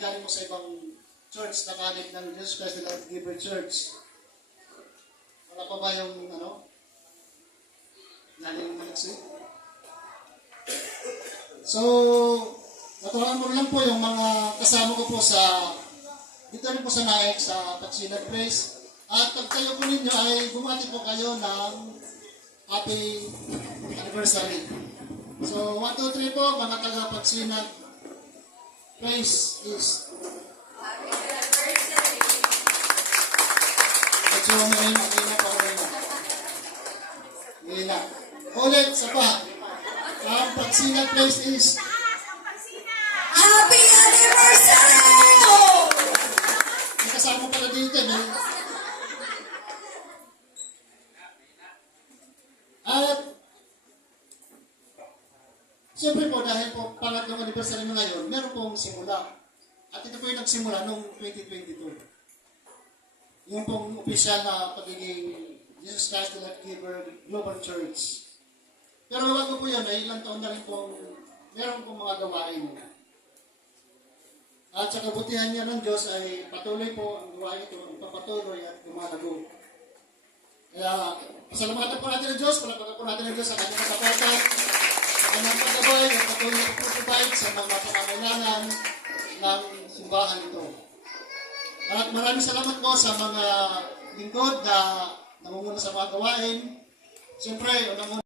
galing mo sa ibang church na kalit ng Jesus Christ the Life Giver Church. Wala pa ba yung galing mo nagsi? So, naturuan mo lang po yung mga kasama ko po sa dito rin po sa Naik sa Pagsinag Place. At pagtayo po ninyo ay bumati po kayo ng happy anniversary. So, 1, 2, 3 po, mga taga-Pagsinag Place is happy anniversary. Medyo may na pa ulit na. Hindi na. Ulit, sa pa. Ang Pagsinag Place is happy anniversary! may kasama pala dito. At siyempre po, dahil po pangatlong anniversary na ngayon, meron pong simula. At ito po yung nagsimula noong 2022. Yung pong opisyal na pagiging Jesus Christ the Life Giver Global Church. Pero bago po yun, ay ilang taon na rin pong meron pong mga gawain. At sa kabutihan niya ng Diyos ay patuloy po ang gawain ito, ang papatuloy at lumalago. Kaya, pasalamatan po natin ng Diyos, palapagan po natin ng Diyos sa kanyang katapatan, sa kanyang paggabay, at patuloy na provide sa mga pangangailangan ng simbahan ito. At maraming salamat po sa mga lingkod na namumuna sa mga gawain. Siyempre, unang